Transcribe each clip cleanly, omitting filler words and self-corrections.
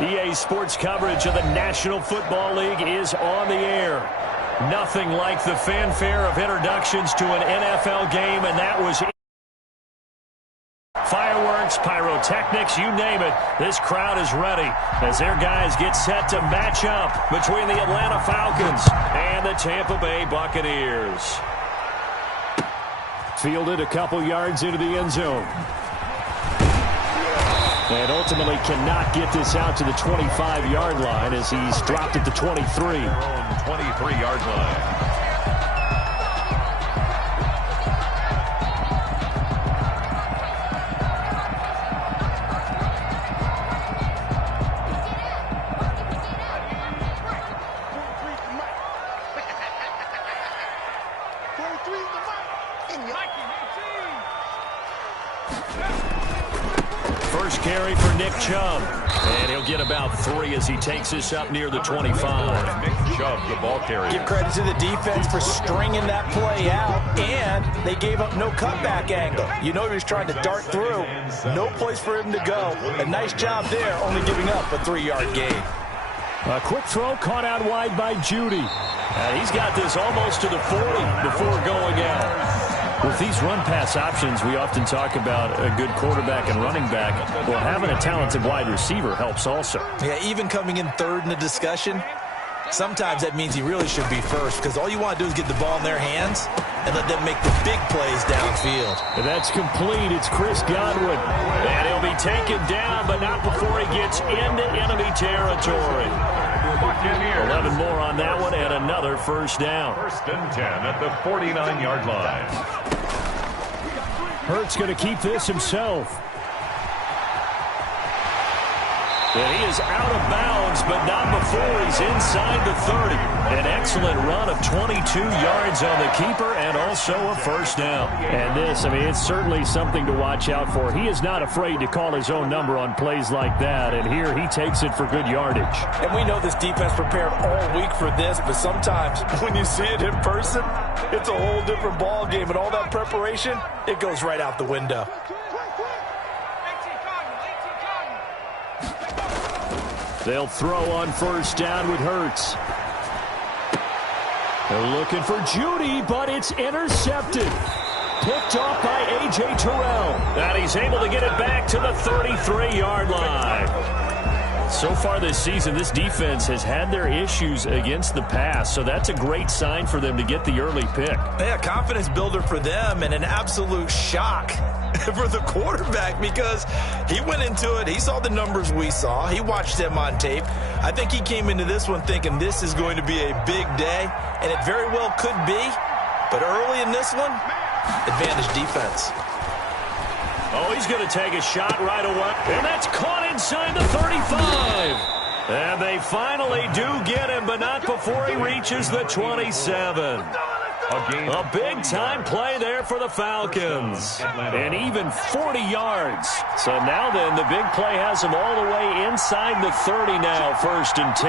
EA Sports coverage of the National Football League is on the air. Nothing like the fanfare of introductions to an NFL game, and that was fireworks, pyrotechnics, you name it. This crowd is ready as their guys get set to match up between the Atlanta Falcons and the Tampa Bay Buccaneers. Fielded a couple yards into the end zone. And ultimately cannot get this out to the 25-yard line as he's dropped at the 23. 23-yard line. First carry for Nick Chubb, and he'll get about 3 as he takes this up near the 25. Nick Chubb, the ball carrier. Give credit to the defense for stringing that play out, and they gave up no cutback angle. You know he was trying to dart through. No place for him to go. A nice job there, only giving up a 3-yard gain. A quick throw caught out wide by Judy. And he's got this almost to the 40 before going out. With these run-pass options, we often talk about a good quarterback and running back. Well, having a talented wide receiver helps also. Yeah, even coming in third in the discussion, sometimes that means he really should be first because all you want to do is get the ball in their hands and let them make the big plays downfield. And that's complete. It's Chris Godwin. And he'll be taken down, but not before he gets into enemy territory. 11 more on that one and another first down. First and 10 at the 49-yard line. Hurts going to keep this himself. And he is out of bounds, but not before he's inside the 30. An excellent run of 22 yards on the keeper and also a first down. And this, I mean, it's certainly something to watch out for. He is not afraid to call his own number on plays like that, and here he takes it for good yardage. And we know this defense prepared all week for this, but sometimes when you see it in person, it's a whole different ball game, and all that preparation, it goes right out the window. They'll throw on first down with Hurts. They're looking for Judy, but it's intercepted. Picked off by A.J. Terrell. And he's able to get it back to the 33-yard line. So far this season, this defense has had their issues against the pass, so that's a great sign for them to get the early pick. Yeah, confidence builder for them and an absolute shock for the quarterback because he went into it. He saw the numbers we saw. He watched them on tape. I think he came into this one thinking this is going to be a big day, and it very well could be. But early in this one, advantage defense. Oh, he's going to take a shot right away. And that's caught inside the 35. And they finally do get him, but not before he reaches the 27. A big-time play there for the Falcons. And even 40 yards. So now then, the big play has him all the way inside the 30 now, first and 10.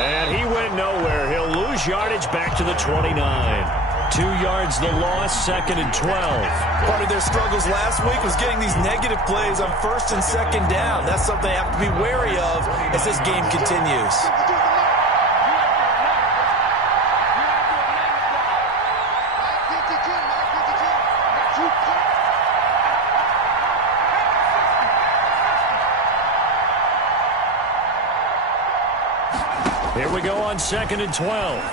And he went nowhere. He'll lose yardage back to the 29. 2 yards the loss, second and 12. Part of their struggles last week was getting these negative plays on first and second down. That's something they have to be wary of as this game continues. Here we go on second and 12.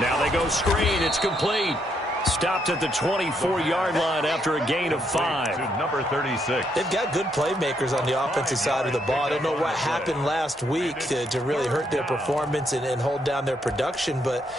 Now they go screen. It's complete. Stopped at the 24-yard line after a gain of 5. To number 36. They've got good playmakers on the offensive side of the ball. I don't know what happened last week to really hurt their performance and hold down their production, but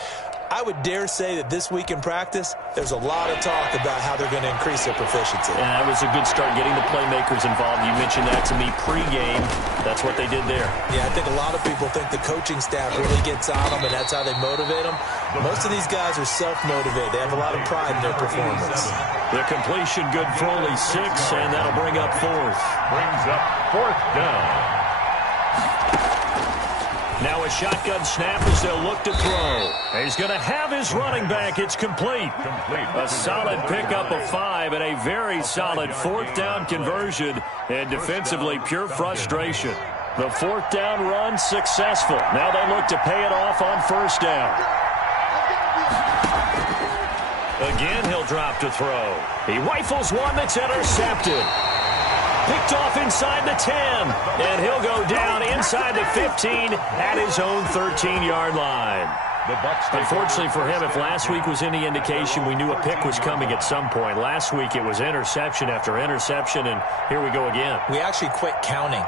I would dare say that this week in practice, there's a lot of talk about how they're going to increase their proficiency. And that was a good start, getting the playmakers involved. You mentioned that to me pregame. That's what they did there. Yeah, I think a lot of people think the coaching staff really gets on them, and that's how they motivate them. Most of these guys are self-motivated. They have a lot of pride in their performance. The completion good for only 6, and that'll bring up fourth. Brings up fourth down. Now a shotgun snap as they'll look to throw. He's going to have his running back. It's complete. A solid pickup of 5 and a very solid fourth down conversion. And defensively, pure frustration. The fourth down run successful. Now they look to pay it off on first down. Again, he'll drop to throw. He rifles one that's intercepted. Picked off inside the 10. And he'll go down inside the 15 at his own 13-yard line. Unfortunately for him, if last week was any indication, we knew a pick was coming at some point. Last week it was interception after interception, and here we go again. We actually quit counting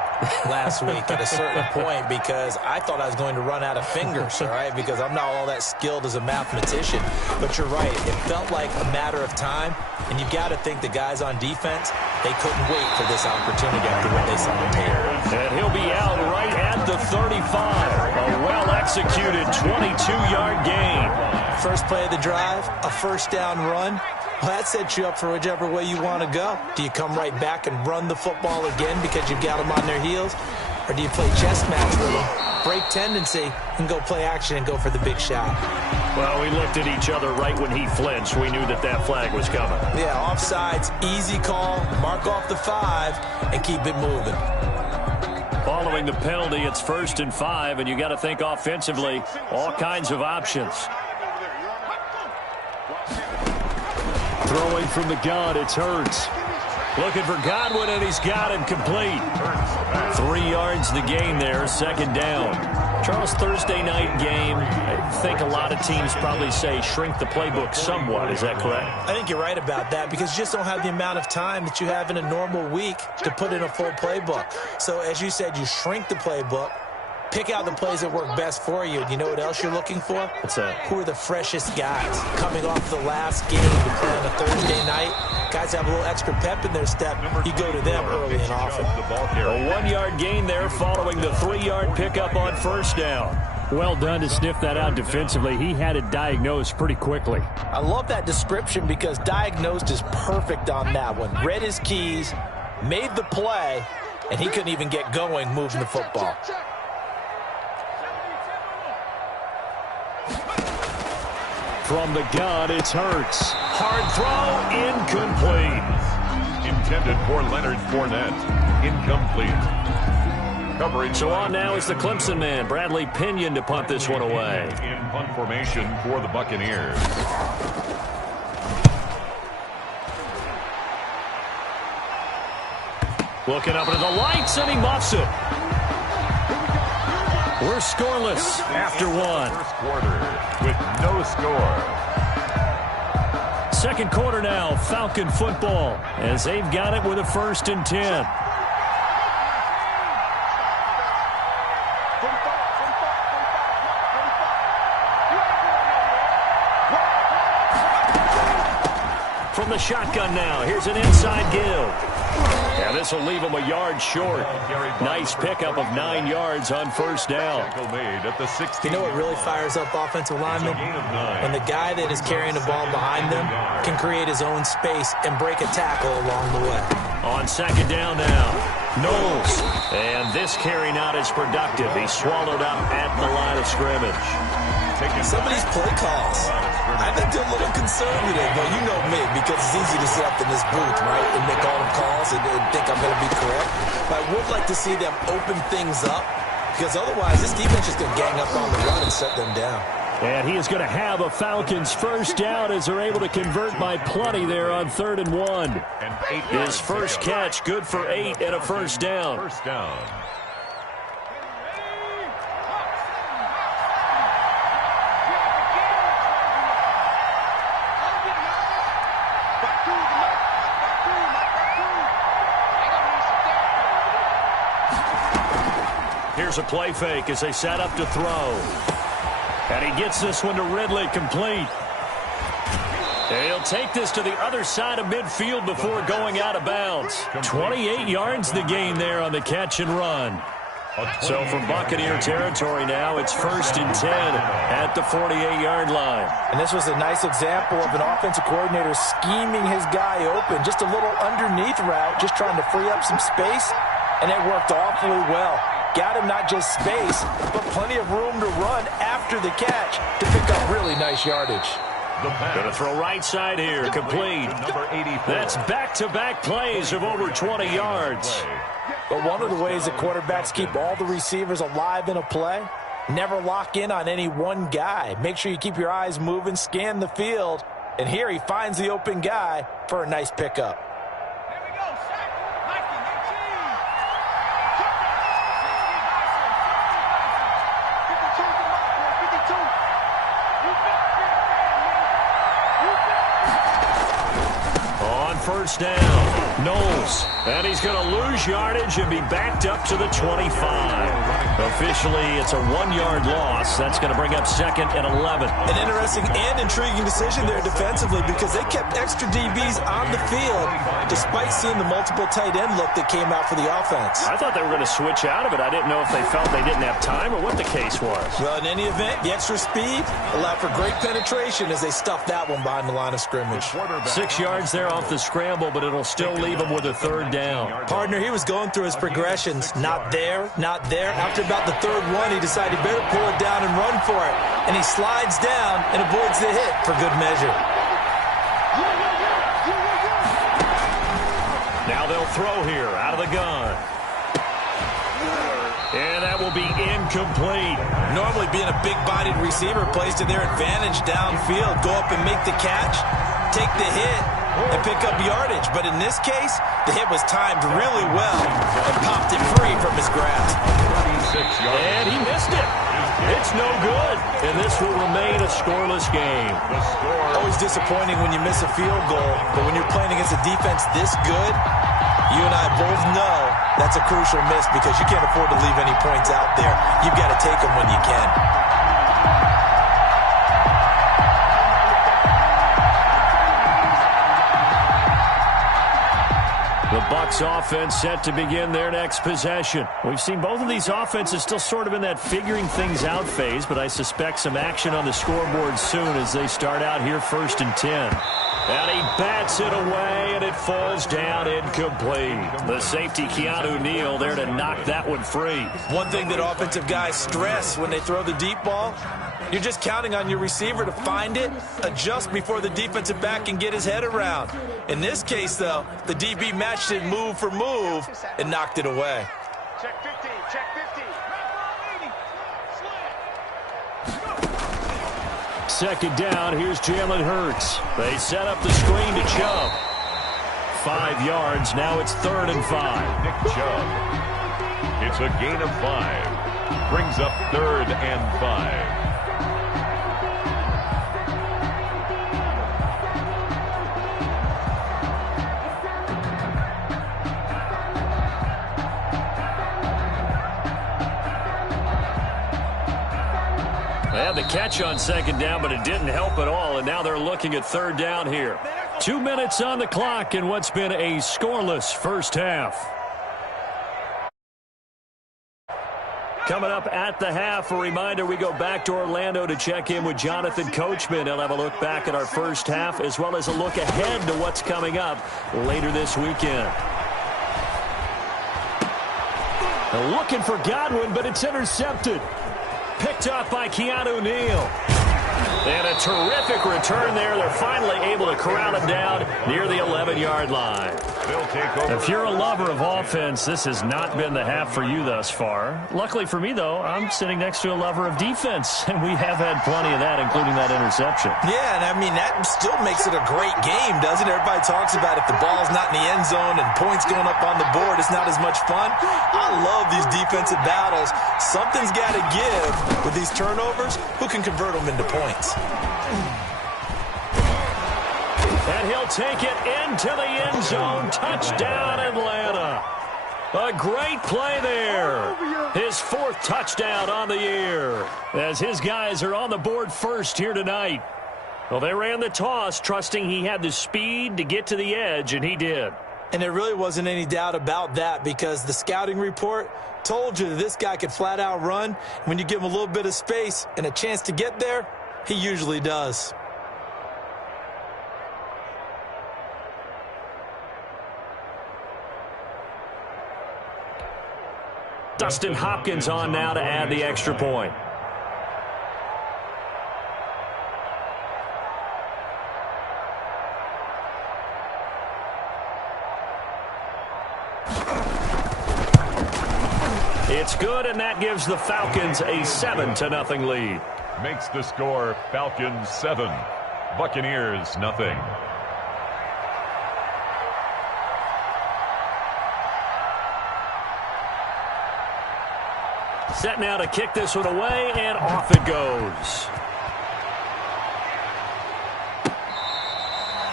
last week at a certain point because I thought I was going to run out of fingers, all right, because I'm not all that skilled as a mathematician. But you're right. It felt like a matter of time, and you've got to think the guys on defense, they couldn't wait for this opportunity after what they saw on tape. And he'll be out right at the 35. A well-executed 22-yard gain. First play of the drive, a first down run. Well, that sets you up for whichever way you want to go. Do you come right back and run the football again because you've got them on their heels? Or do you play chess match with them, break tendency, and go play action and go for the big shot? Well, we looked at each other right when he flinched. We knew that that flag was coming. Yeah, offsides, easy call, mark off the 5, and keep it moving. Following the penalty, it's 1st and 5, and you got to think offensively, all kinds of options. Throwing from the gun, it's Hurts. Looking for Godwin, and he's got him complete. 3 yards the gain there, second down. Charles, Thursday night game, I think a lot of teams probably say shrink the playbook somewhat. Is that correct? I think you're right about that because you just don't have the amount of time that you have in a normal week to put in a full playbook. So as you said, you shrink the playbook, pick out the plays that work best for you. You know what else you're looking for? What's that? Who are the freshest guys coming off the last game to play on a Thursday night? Guys have a little extra pep in their step. You go to them early and often. A 1-yard gain there following the 3-yard pickup on first down. Well done to sniff that out defensively. He had it diagnosed pretty quickly. I love that description because diagnosed is perfect on that one. Read his keys, made the play, and he couldn't even get going moving the football. From the gun, it's Hurts. Hard throw, incomplete. Intended for Leonard Fournette. Incomplete. Coverage. So on now is the Clemson man, Bradley Pinion, to punt this one away. In punt formation for the Buccaneers. Looking up into the lights, and he muffs it. We're scoreless after one. First quarter with no score. Second quarter now, Falcon football, as they've got it with a 1st and 10. From the shotgun now, here's an inside give. Yeah, this will leave him a yard short. Nice pickup of 9 yards on first down. You know what really fires up offensive linemen? When the guy that is carrying the ball behind them can create his own space and break a tackle along the way. On second down now, Knowles. And this carry not as productive. He's swallowed up at the line of scrimmage. Some of these play calls, I think they're a little conservative, but you know me, because it's easy to sit up in this booth, right, and make all the calls and think I'm going to be correct. But I would like to see them open things up, because otherwise this defense is going to gang up on the run and shut them down. And he is going to have a Falcons first down as they're able to convert by plenty there on 3rd and 1. His first catch, good for 8 and a first down. First down. Here's a play fake as they set up to throw. And he gets this one to Ridley, complete. And he'll take this to the other side of midfield before going out of bounds. 28 yards the gain there on the catch and run. So from Buccaneer territory now, it's 1st and 10 at the 48-yard line. And this was a nice example of an offensive coordinator scheming his guy open. Just a little underneath route, just trying to free up some space, and it worked awfully well. got him not just space, but plenty of room to run after the catch to pick up really nice yardage. Going to throw right side here, complete. Number 84. That's back-to-back plays of over 20 yards. But one of the ways that quarterbacks keep all the receivers alive in a play, never lock in on any one guy. Make sure you keep your eyes moving, scan the field, and here he finds the open guy for a nice pickup. First down, Knowles. And he's going to lose yardage and be backed up to the 25. Officially, it's a 1-yard loss. That's going to bring up 2nd and 11. An interesting and intriguing decision there defensively because they kept extra DBs on the field despite seeing the multiple tight end look that came out for the offense. I thought they were going to switch out of it. I didn't know if they felt they didn't have time or what the case was. Well, in any event, the extra speed allowed for great penetration as they stuffed that one behind the line of scrimmage. 6 yards there off the scramble, but it'll still leave him with a 3rd down. Partner, he was going through his progressions. Not there, not there. After about the 3rd one, he decided he better pull it down and run for it. And he slides down and avoids the hit for good measure. Now they'll throw here out of the gun. And that will be incomplete. Normally being a big-bodied receiver plays to their advantage downfield. Go up and make the catch, take the hit, and pick up yardage. But in this case, the hit was timed really well and popped it free from his grasp. And he missed it. It's no good. And this will remain a scoreless game. Always disappointing when you miss a field goal, but when you're playing against a defense this good, you and I both know that's a crucial miss because you can't afford to leave any points out there. You've got to take them when you can. The Bucs offense set to begin their next possession. We've seen both of these offenses still sort of in that figuring things out phase, but I suspect some action on the scoreboard soon as they start out here 1st and 10. And he bats it away, and it falls down incomplete. The safety, Keanu Neal, there to knock that one free. One thing that offensive guys stress when they throw the deep ball, you're just counting on your receiver to find it, adjust before the defensive back can get his head around. In this case, though, the DB matched it move for move and knocked it away. Check 15, check 15. 2nd down, here's Jalen Hurts. They set up the screen to Chubb. 5 yards, now it's 3rd and 5. Nick Chubb. It's a gain of 5. Brings up 3rd and 5. They had the catch on 2nd down, but it didn't help at all, and now they're looking at 3rd down here. 2 minutes on the clock in what's been a scoreless first half. Coming up at the half, a reminder, we go back to Orlando to check in with Jonathan Coachman. He'll have a look back at our first half as well as a look ahead to what's coming up later this weekend. They're looking for Godwin, but it's intercepted. Picked up by Keanu Neal. And a terrific return there. They're finally able to corral him down near the 11-yard line. If you're a lover of offense, this has not been the half for you thus far. Luckily for me, though, I'm sitting next to a lover of defense, and we have had plenty of that, including that interception. Yeah, and I mean, that still makes it a great game, doesn't it? Everybody talks about if the ball's not in the end zone and points going up on the board, it's not as much fun. I love these defensive battles. Something's got to give with these turnovers. Who can convert them into points? And he'll take it into the end zone. Touchdown, Atlanta. A great play there. His 4th touchdown on the year as his guys are on the board first here tonight. Well, they ran the toss, trusting he had the speed to get to the edge, and he did. And there really wasn't any doubt about that because the scouting report told you that this guy could flat out run. When you give him a little bit of space and a chance to get there, he usually does. Dustin Hopkins on now to add the extra point. It's good, and that gives the Falcons a 7-0 lead. Makes the score Falcons 7, Buccaneers nothing. Set now to kick this one away, and off it goes.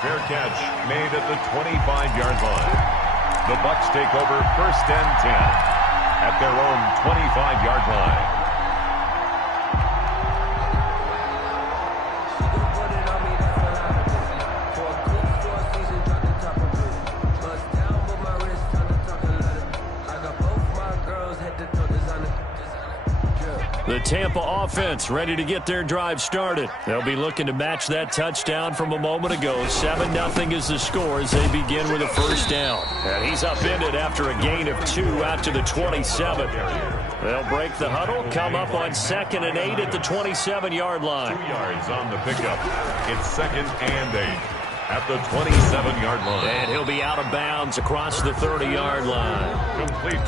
Fair catch made at the 25-yard line. The Bucs take over 1st and 10 at their own 25-yard line. The Tampa offense ready to get their drive started. They'll be looking to match that touchdown from a moment ago. 7-0 is the score as they begin with a first down. And he's upended after a gain of 2 out to the 27. They'll break the huddle, come up on 2nd and 8 at the 27-yard line. 2 yards on the pickup. It's 2nd and 8 at the 27-yard line. And he'll be out of bounds across the 30-yard line.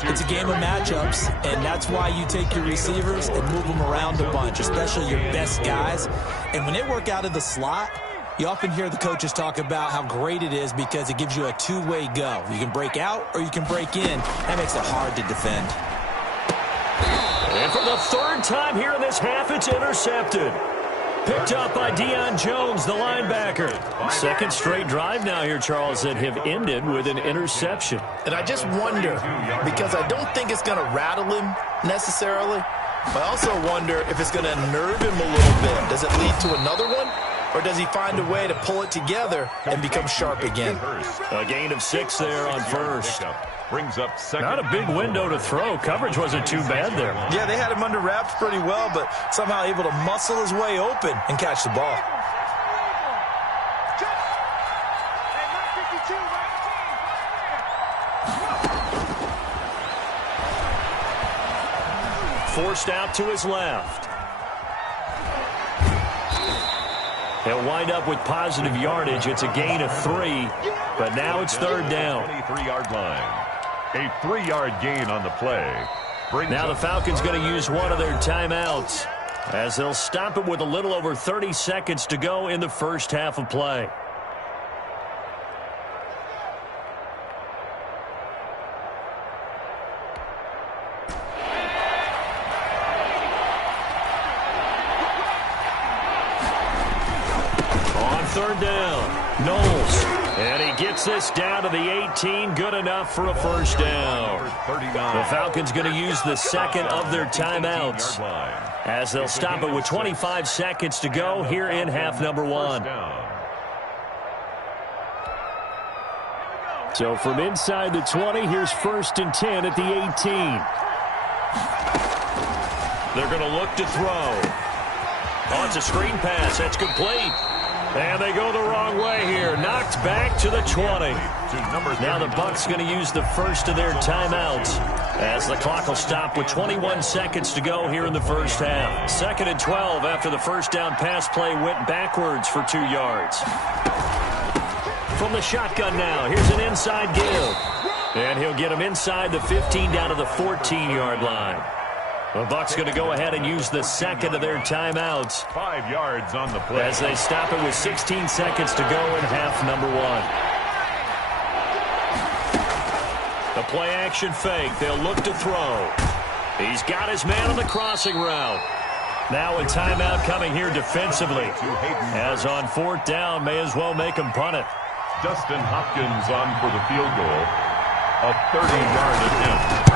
It's a game of matchups, and that's why you take your receivers and move them around a bunch, especially your best guys. And when they work out of the slot, you often hear the coaches talk about how great it is because it gives you a two-way go. You can break out or you can break in. That makes it hard to defend. And for the 3rd time here in this half, it's intercepted. Picked up by Deion Jones, the linebacker. 2nd straight drive now here, Charles, that have ended with an interception. And I just wonder, because I don't think it's going to rattle him necessarily, but I also wonder if it's going to unnerve him a little bit. Does it lead to another one? Or does he find a way to pull it together and become sharp again? A gain of 6 there on 1st. Brings up 2nd. Not a big window to throw. Coverage wasn't too bad there. Yeah, they had him under wraps pretty well, but somehow able to muscle his way open and catch the ball. Forced out to his left. He'll wind up with positive yardage. It's a gain of 3, but now it's 3rd down. 23-yard line. A 3-yard gain on the play. Now the Falcons going to use one of their timeouts as they'll stop it with a little over 30 seconds to go in the first half of play. On 3rd down, Knowles. And he gets this down to the 18. Good enough for a first down. The Falcons going to use the 2nd of their timeouts as they'll stop it with 25 seconds to go here in half number 1. So from inside the 20, here's 1st and 10 at the 18. They're going to look to throw. Oh, it's a screen pass. That's complete. And they go the wrong way here. Knocked back to the 20. Now the Bucs going to use the 1st of their timeouts as the clock will stop with 21 seconds to go here in the first half. 2nd and 12 after the first down pass play went backwards for 2 yards. From the shotgun now, here's an inside give. And he'll get him inside the 15 down to the 14-yard line. The Bucs going to go ahead and use the 2nd of their timeouts. 5 yards on the play. As they stop it with 16 seconds to go in half number 1. The play-action fake. They'll look to throw. He's got his man on the crossing route. Now a timeout coming here defensively. As on 4th down, may as well make him punt it. Dustin Hopkins on for the field goal. A 30-yard attempt.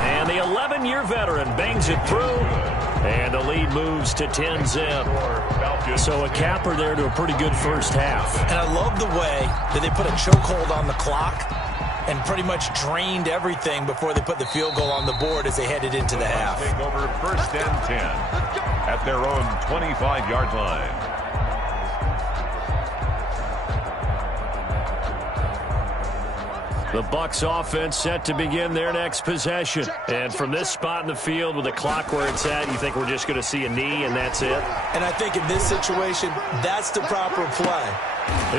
And the 11-year veteran bangs it through, and the lead moves to 10-zip. So a capper there to a pretty good first half. And I love the way that they put a chokehold on the clock and pretty much drained everything before they put the field goal on the board as they headed into the half. Take over 1st and 10 at their own 25-yard line. The Bucs offense set to begin their next possession. And from this spot in the field with the clock where it's at, you think we're just going to see a knee and that's it? And I think in this situation, that's the proper play.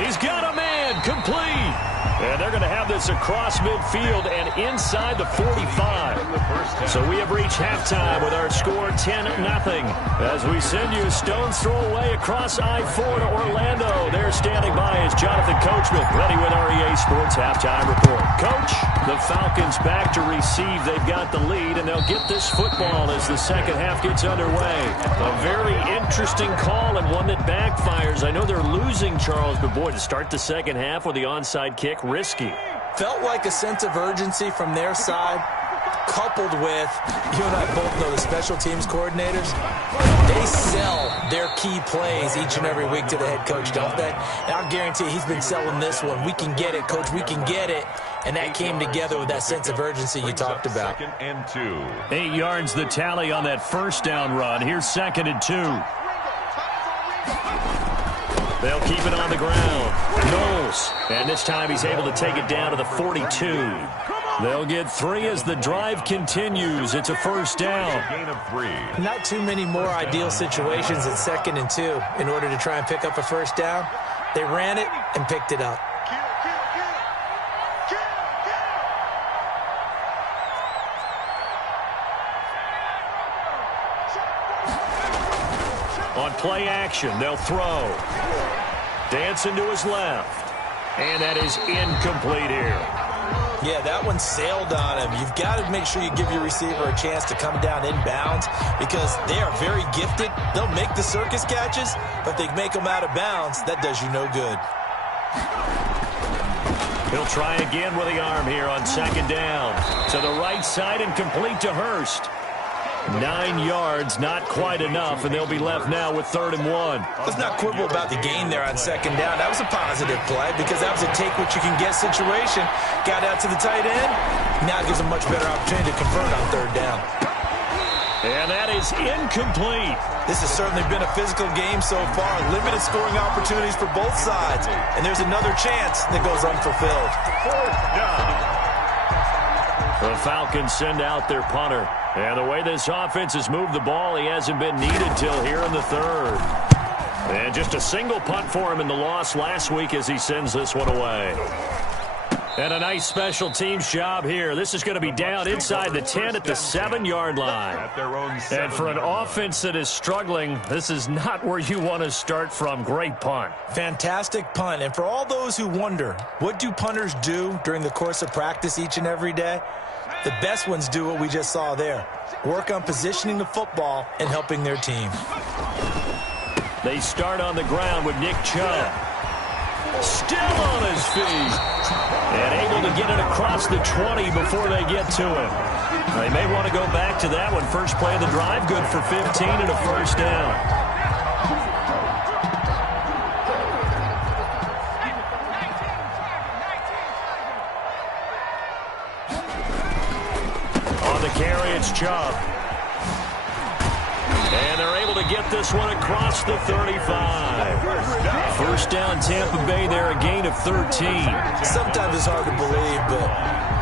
He's got a man complete. And they're going to have this across midfield and inside the 45. So we have reached halftime with our score 10-0. As we send you a stone's throw away across I-4 to Orlando. There standing by is Jonathan Coachman, ready with REA Sports Halftime Report. Coach, the Falcons back to receive. They've got the lead, and they'll get this football as the second half gets underway. A very interesting call and one that backfires. I know they're losing, Charles, but boy, to start the second half with the onside kick, risky. Felt like a sense of urgency from their side, coupled with, you and I both know the special teams coordinators, they sell their key plays each and every week to the head coach, don't they? And I'll guarantee he's been selling this one. We can get it, coach, we can get it. And that came together with that sense of urgency you talked about. 2nd and 2. 8 yards the tally on that first down run. Here's 2nd and 2. They'll keep it on the ground. Knowles. And this time he's able to take it down to the 42. They'll get 3 as the drive continues. It's a first down. Gain of 3. Not too many more ideal situations at 2nd and 2 in order to try and pick up a first down. They ran it and picked it up. On play action, they'll throw. Dancing to his left. And that is incomplete here. Yeah, that one sailed on him. You've got to make sure you give your receiver a chance to come down inbounds because they are very gifted. They'll make the circus catches, but if they make them out of bounds, that does you no good. He'll try again with the arm here on 2nd down. To the right side and complete to Hurst. 9 yards, not quite enough, and they'll be left now with 3rd and 1. Let's not quibble about the gain there on 2nd down. That was a positive play because that was a take-what-you-can-get situation. Got out to the tight end. Now gives them much better opportunity to convert on 3rd down. And that is incomplete. This has certainly been a physical game so far. Limited scoring opportunities for both sides. And there's another chance that goes unfulfilled. 4th down. The Falcons send out their punter. And the way this offense has moved the ball, he hasn't been needed till here in the 3rd. And just a single punt for him in the loss last week as he sends this one away. And a nice special teams job here. This is going to be down inside the 10 at the 7-yard line. At their own 7. And for an offense that is struggling, this is not where you want to start from. Great punt. Fantastic punt. And for all those who wonder, what do punters do during the course of practice each and every day? The best ones do what we just saw there. Work on positioning the football and helping their team. They start on the ground with Nick Chubb. Still on his feet. And able to get it across the 20 before they get to him. They may want to go back to that one. First play of the drive, good for 15 and a first down. Carry, it's Chubb. And they're able to get this one across the 35. First down, Tampa Bay there, a gain of 13. Sometimes it's hard to believe, but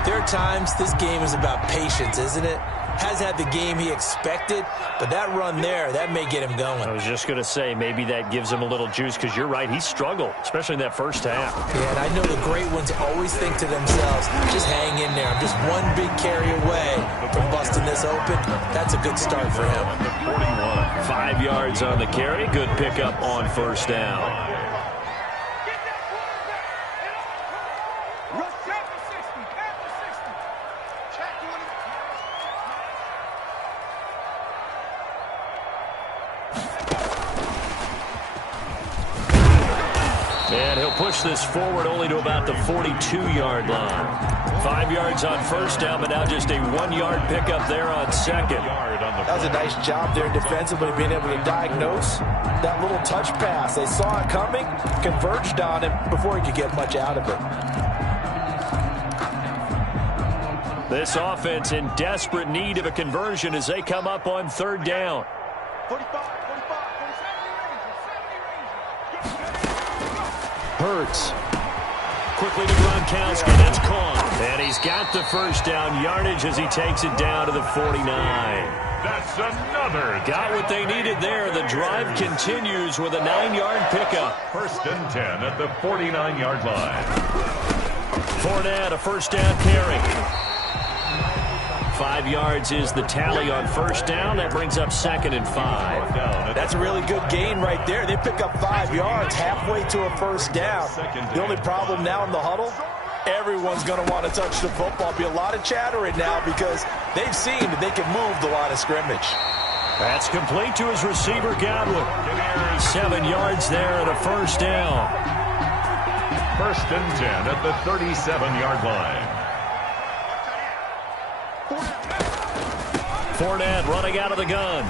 there are times this game is about patience, isn't it? Has had the game he expected, but that run there, that may get him going. I was just going to say, maybe that gives him a little juice because you're right, he struggled, especially in that first half. Yeah, and I know the great ones always think to themselves, just hang in there. I'm just one big carry away from busting this open. That's a good start for him. 5 yards on the carry, good pickup on first down. And he'll push this forward only to about the 42-yard line. 5 yards on first down, but now just a 1-yard pickup there on 2nd. That was a nice job there defensively, being able to diagnose that little touch pass. They saw it coming, converged on him before he could get much out of it. This offense in desperate need of a conversion as they come up on 3rd down. 45. Hurts. quickly to Gronkowski. That's caught. And he's got the first down yardage as he takes it down to the 49. That's another. Got what they needed there. The drive continues with a 9-yard pickup. First and 10 at the 49-yard line. Fournette, a first down carry. 5 yards is the tally on first down. That brings up 2nd and 5. That's a really good gain right there. They pick up 5 yards halfway to a first down. The only problem now in the huddle, everyone's going to want to touch the football. Be a lot of chattering now because they've seen that they can move the line of scrimmage. That's complete to his receiver, Godwin. 7 yards there and a first down. First and 10 at the 37-yard line. Fournette running out of the gun.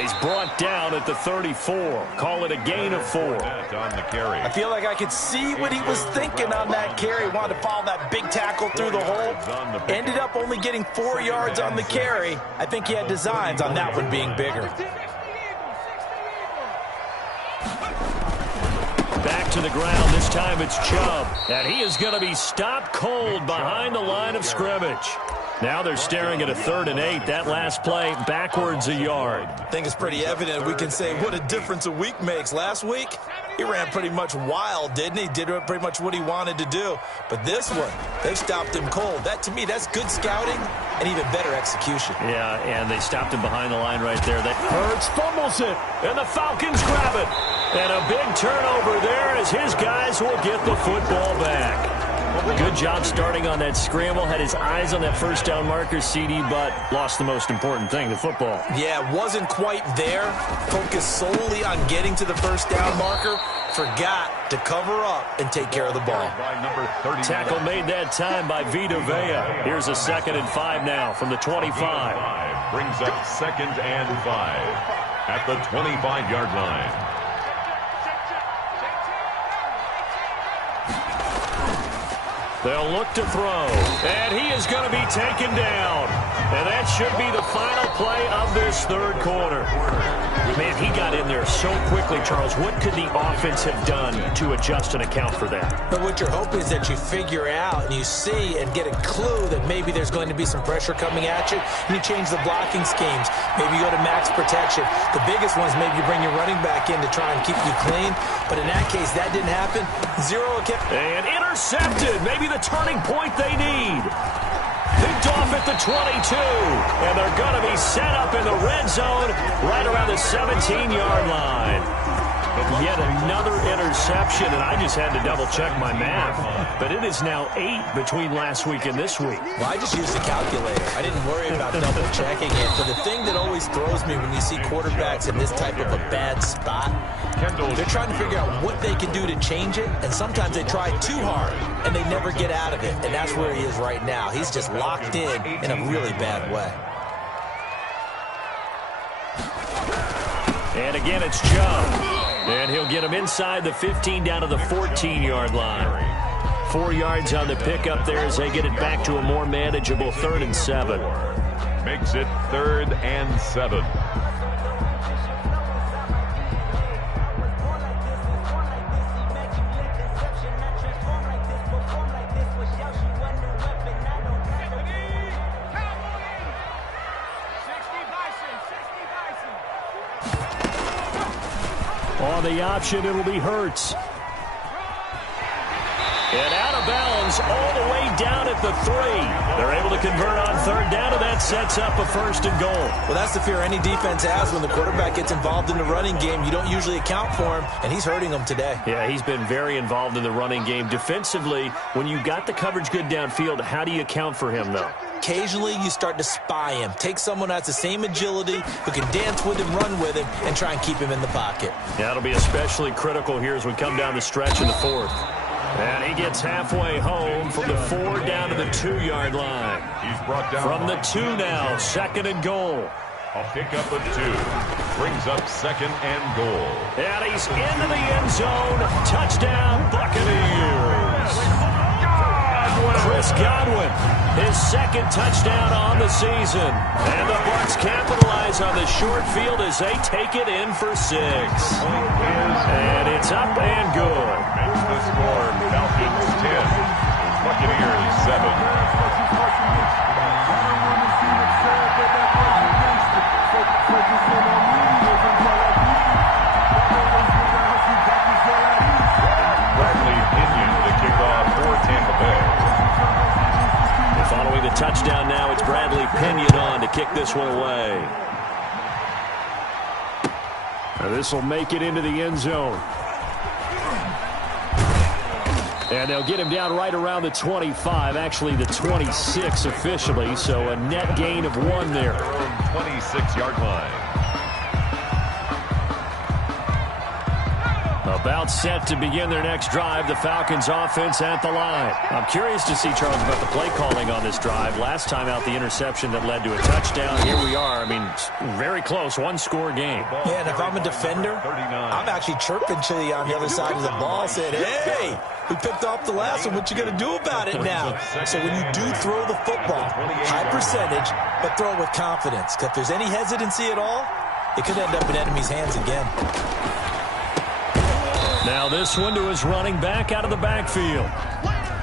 He's brought down at the 34. Call it a gain of 4. On the carry. I feel like I could see what he was thinking on that carry. Wanted to follow that big tackle through the hole. Ended up only getting 4 yards on the carry. I think he had designs on that one being bigger. Back to the ground. This time it's Chubb. And he is going to be stopped cold behind the line of scrimmage. Now they're staring at a 3rd and 8. That last play backwards a yard. I think it's pretty evident. We can say what a difference a week makes. Last week, he ran pretty much wild, didn't he? Did pretty much what he wanted to do. But this one, they stopped him cold. That, to me, that's good scouting and even better execution. Yeah, and they stopped him behind the line right there. That Hurts fumbles it, and the Falcons grab it. And a big turnover there as his guys will get the football back. Good job starting on that scramble. Had his eyes on that first down marker, CD, but lost the most important thing, the football. Yeah, wasn't quite there. Focused solely on getting to the first down marker. Forgot to cover up and take care of the ball. Tackle made that time by Vita Vea. Here's a 2nd and 5 now from the 25. Brings up 2nd and 5 at the 25-yard line. They'll look to throw, and he is going to be taken down. And that should be the final play of this 3rd quarter. Man, he got in there so quickly, Charles. What could the offense have done to adjust and account for that? But what you're hoping is that you figure out and you see and get a clue that maybe there's going to be some pressure coming at you, and you change the blocking schemes. Maybe you go to max protection. The biggest ones, maybe you bring your running back in to try and keep you clean. But in that case, that didn't happen. 0 account. And intercepted. Maybe the turning point they need. Picked off at the 22, and they're going to be set up in the red zone right around the 17-yard line. Yet another interception, and I just had to double-check my math. But it is now 8 between last week and this week. Well, I just used the calculator. I didn't worry about double-checking it. But the thing that always throws me when you see quarterbacks in this type of a bad spot, they're trying to figure out what they can do to change it, and sometimes they try too hard, and they never get out of it. And that's where he is right now. He's just locked in a really bad way. And again, it's Chubb. And he'll get him inside the 15 down to the 14-yard line. 4 yards on the pickup there as they get it back to a more manageable 3rd and 7. Makes it 3rd and 7. On the option, it'll be Hurts. And out of bounds all the way down at the 3. They're able to convert on 3rd down, and that sets up a 1st and goal. Well, that's the fear any defense has when the quarterback gets involved in the running game. You don't usually account for him, and he's hurting them today. Yeah, he's been very involved in the running game. Defensively, when you got the coverage good downfield, how do you account for him, though? Occasionally, you start to spy him. Take someone who has the same agility, who can dance with him, run with him, and try and keep him in the pocket. That'll be especially critical here as we come down the stretch in the 4th. And he gets halfway home from the 4 down to the 2-yard line. He's brought down from the 2 now, 2nd and goal. A pickup of 2 brings up 2nd and goal. And he's into the end zone. Touchdown, Buccaneers. Chris Godwin, his second touchdown on the season. And the Bucs capitalize on the short field as they take it in for 6. And it's up and good. Makes the score Falcons 10, Buccaneers 7. Following the touchdown now, it's Bradley Pinion on to kick this one away. This will make it into the end zone. And they'll get him down right around the 25, actually the 26 officially, so a net gain of 1 there. 26-yard line. About set to begin their next drive, the Falcons offense at the line. I'm curious to see, Charles, about the play calling on this drive. Last time out, the interception that led to a touchdown. Here we are. I mean, very close, one-score game. Yeah, and if I'm a defender, I'm actually chirping to you on the other side of the ball, saying, hey, we picked off the last one. What you going to do about it now? So when you do throw the football, high percentage, but throw it with confidence. Because if there's any hesitancy at all, it could end up in enemy's hands again. Now this one to his running back out of the backfield.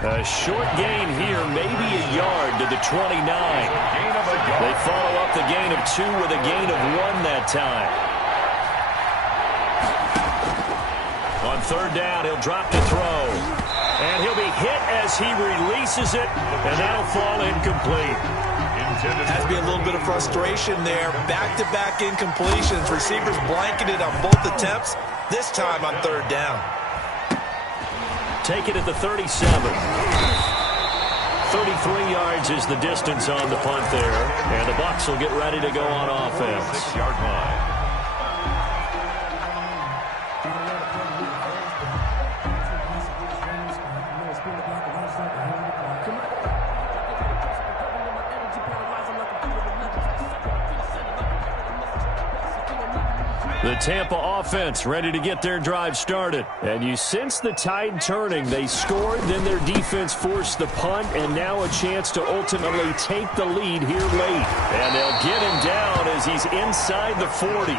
A short gain here, maybe a yard to the 29. They follow up the gain of 2 with a gain of 1 that time. On third down, he'll drop to throw. And he'll be hit as he releases it, and that'll fall incomplete. Has to be a little bit of frustration there. Back-to-back incompletions. Receivers blanketed on both attempts. This time on third down. Take it at the 37. 33 yards is the distance on the punt there. And the Bucs will get ready to go on offense. 6-yard line. The Tampa offense ready to get their drive started. And you sense the tide turning. They scored, then their defense forced the punt, and now a chance to ultimately take the lead here late. And they'll get him down as he's inside the 40.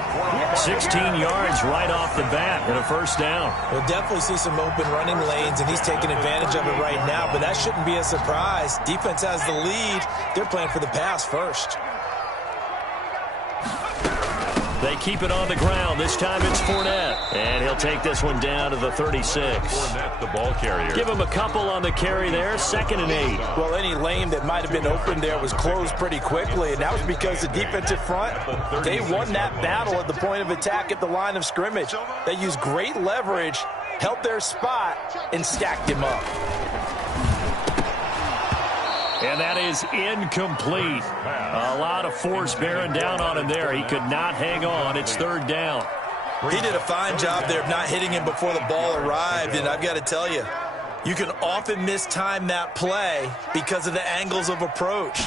16 yards right off the bat and a first down. We'll definitely see some open running lanes, and he's taking advantage of it right now, but that shouldn't be a surprise. Defense has the lead. They're playing for the pass first. They keep it on the ground. This time it's Fournette. And he'll take this one down to the 36. Fournette, the ball carrier. Give him a couple on the carry there. 2nd and 8. Well, any lane that might have been open there was closed pretty quickly, and that was because the defensive front, they won that battle at the point of attack at the line of scrimmage. They used great leverage, held their spot, and stacked him up. And that is incomplete. A lot of force bearing down on him there. He could not hang on. It's 3rd down. He did a fine job there of not hitting him before the ball arrived, and I've got to tell you, you can often mistime that play because of the angles of approach.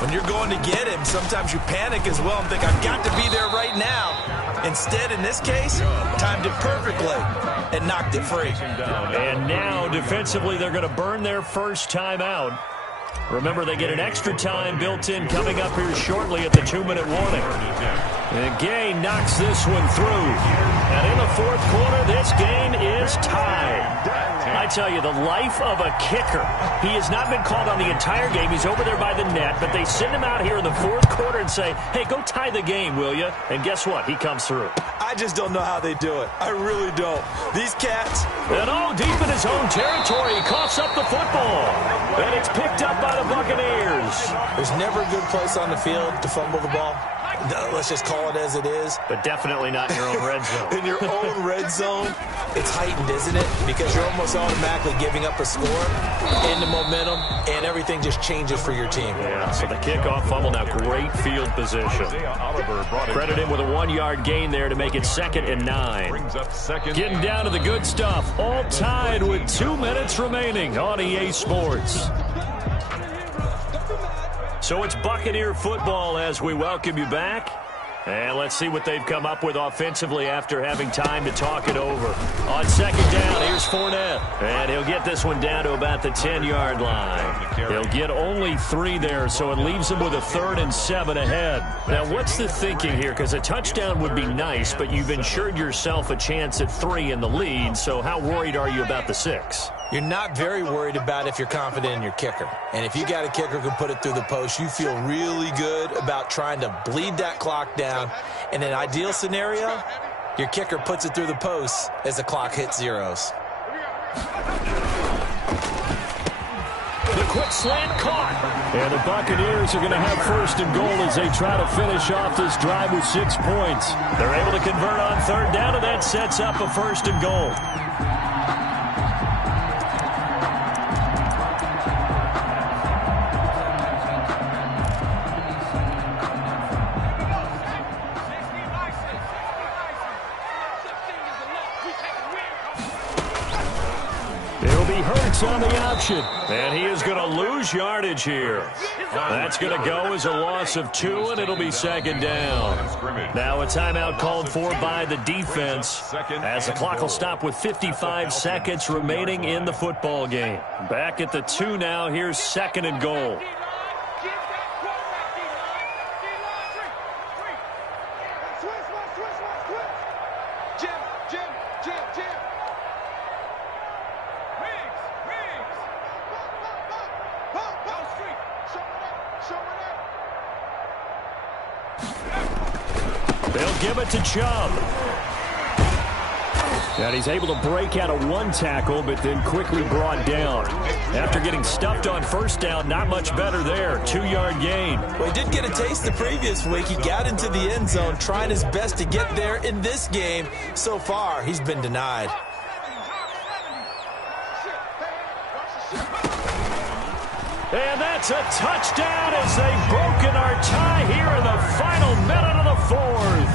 When you're going to get him, sometimes you panic as well and think, I've got to be there right now. Instead, in this case, timed it perfectly and knocked it free. And now, defensively, they're going to burn their first timeout. Remember, they get an extra time built in coming up here shortly at the 2-minute warning. And Gay knocks this one through. And in the 4th quarter, this game is tied. I tell you, the life of a kicker. He has not been called on the entire game. He's over there by the net, but they send him out here in the 4th quarter and say, hey, go tie the game, will you? And guess what? He comes through. I just don't know how they do it. I really don't. These cats. And all deep in his own territory, he coughs up the football. And it's picked up by the Buccaneers. There's never a good place on the field to fumble the ball. Let's just call it as it is. But definitely not in your own red zone. In your own red zone? It's heightened, isn't it? Because you're almost automatically giving up a score and the momentum, and everything just changes for your team. Yeah, so the kickoff fumble, now great field position. Credit him with a 1-yard gain there to make it 2nd and 9. Getting down to the good stuff. All tied with 2 minutes remaining on EA Sports. So it's Buccaneer football as we welcome you back. And let's see what they've come up with offensively after having time to talk it over. On second down, here's Fournette. And he'll get this one down to about the 10-yard line. He'll get only 3 there, so it leaves him with a 3rd and 7 ahead. Now, what's the thinking here? Because a touchdown would be nice, but you've ensured yourself a chance at 3 in the lead, so how worried are you about the 6? You're not very worried about if you're confident in your kicker. And if you got a kicker who can put it through the post, you feel really good about trying to bleed that clock down. In an ideal scenario, your kicker puts it through the post as the clock hits zeros. The quick slant caught. And the Buccaneers are going to have 1st and goal as they try to finish off this drive with 6 points. They're able to convert on 3rd down, and that sets up a 1st and goal. On the option, and he is going to lose yardage here. That's going to go as a loss of 2, and it'll be 2nd down. Now a timeout called for by the defense as the clock will stop with 55 seconds remaining in the football game. Back at the 2 now. Here's 2nd and goal. They'll give it to Chubb. And he's able to break out of 1 tackle, but then quickly brought down. After getting stuffed on 1st down, not much better there. 2-yard gain. Well, he did get a taste the previous week. He got into the end zone, trying his best to get there in this game. So far, he's been denied. And that's a touchdown as they've broken our tie here in the final minute of the 4th.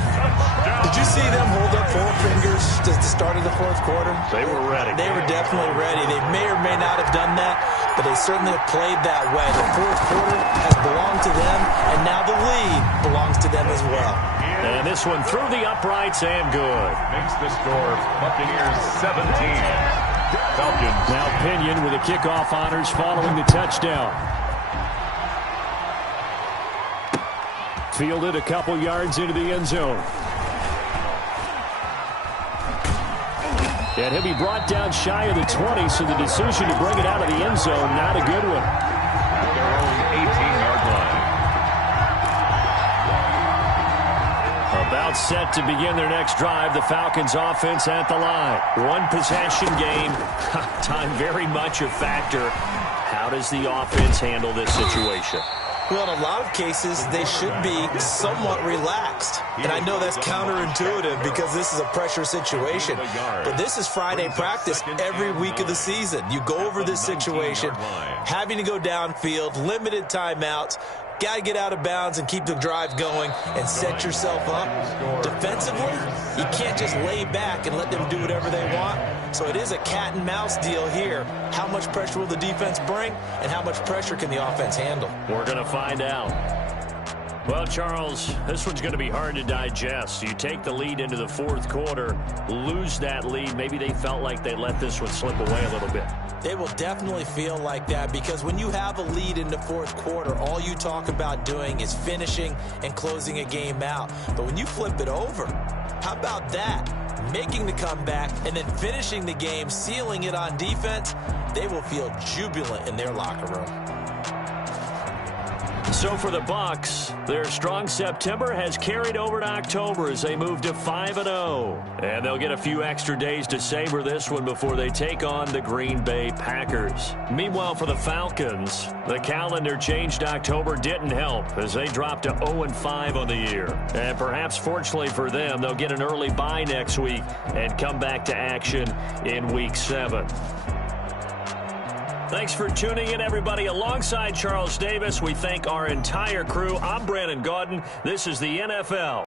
Did you see them hold up 4 fingers at the start of the 4th quarter? They were ready. They were definitely ready. They may or may not have done that, but they certainly have played that way. The 4th quarter has belonged to them, and now the lead belongs to them as well. And this one through the uprights and good. Makes the score Buccaneers 17. Falcons. Now Pinion with the kickoff honors following the touchdown. Fielded a couple yards into the end zone. And he'll be brought down shy of the 20, so the decision to bring it out of the end zone, not a good one. At their own 18-yard line. About set to begin their next drive, the Falcons offense at the line. 1 possession game. Time very much a factor. How does the offense handle this situation? Well, in a lot of cases, they should be somewhat relaxed. And I know that's counterintuitive because this is a pressure situation. But this is Friday practice every week of the season. You go over this situation, having to go downfield, limited timeouts, got to get out of bounds and keep the drive going and set yourself up. Defensively, you can't just lay back and let them do whatever they want. So it is a cat and mouse deal here. How much pressure will the defense bring, and how much pressure can the offense handle? We're going to find out. Well, Charles, this one's going to be hard to digest. You take the lead into the 4th quarter, lose that lead. Maybe they felt like they let this one slip away a little bit. They will definitely feel like that because when you have a lead in the 4th quarter, all you talk about doing is finishing and closing a game out. But when you flip it over, how about that? Making the comeback and then finishing the game, sealing it on defense, they will feel jubilant in their locker room. So for the Bucs, their strong September has carried over to October as they move to 5-0. And they'll get a few extra days to savor this one before they take on the Green Bay Packers. Meanwhile, for the Falcons, the calendar changed October didn't help as they dropped to 0-5 on the year. And perhaps fortunately for them, they'll get an early bye next week and come back to action in Week 7. Thanks for tuning in, everybody. Alongside Charles Davis, we thank our entire crew. I'm Brandon Gaudin. This is the NFL